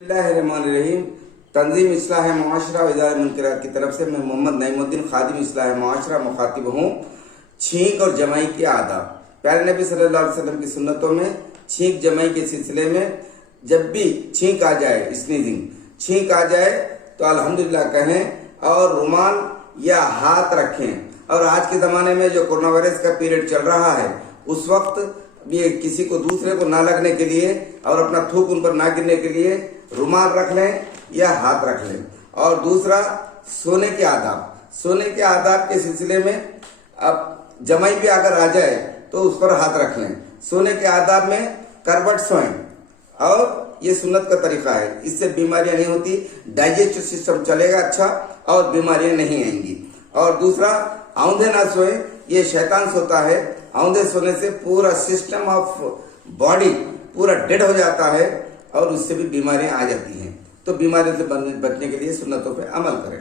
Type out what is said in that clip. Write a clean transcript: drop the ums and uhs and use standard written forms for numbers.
बिस्मिल्लाहिर्रहमानिर्रहीम। तंजीम इस्लाह मुआशरा वज़ारत मुनकरात की तरफ से मैं मोहम्मद नईमुद्दीन खादिम इस्लाह मुआशरा मुखातिब हूँ। छींक और जमाई के आदाब। प्यारे नबी सल्लल्लाहु अलैहि वसल्लम की सुन्नतों में छींक जमाई के सिलसिले में जब भी छींक आ जाए, स्नीजिंग छींक आ जाए तो अल्हम्दुलिल्लाह कहें और रुमाल या हाथ रखें। और आज के ज़माने में जो कोरोना वायरस का पीरियड चल रहा है उस वक्त ये किसी को दूसरे को ना लगने के लिए और अपना थूक उन पर ना गिरने के लिए रुमाल रख लें या हाथ रख लें। और दूसरा, सोने के आदाब। सोने के आदाब के सिलसिले में अब जमाई भी अगर आ जाए तो उस पर हाथ रख लें। सोने के आदाब में करवट सोएं और ये सुन्नत का तरीका है, इससे बीमारियां नहीं होती, डाइजेस्टिव सिस्टम चलेगा अच्छा और बीमारियां नहीं आएंगी। और दूसरा, औंधे ना सोएं, ये शैतान सोता है। औंधे सोने से पूरा सिस्टम ऑफ बॉडी पूरा डेड हो जाता है और उससे भी बीमारियां आ जाती हैं। तो बीमारियों से बचने के लिए सुन्नतों पे अमल करें।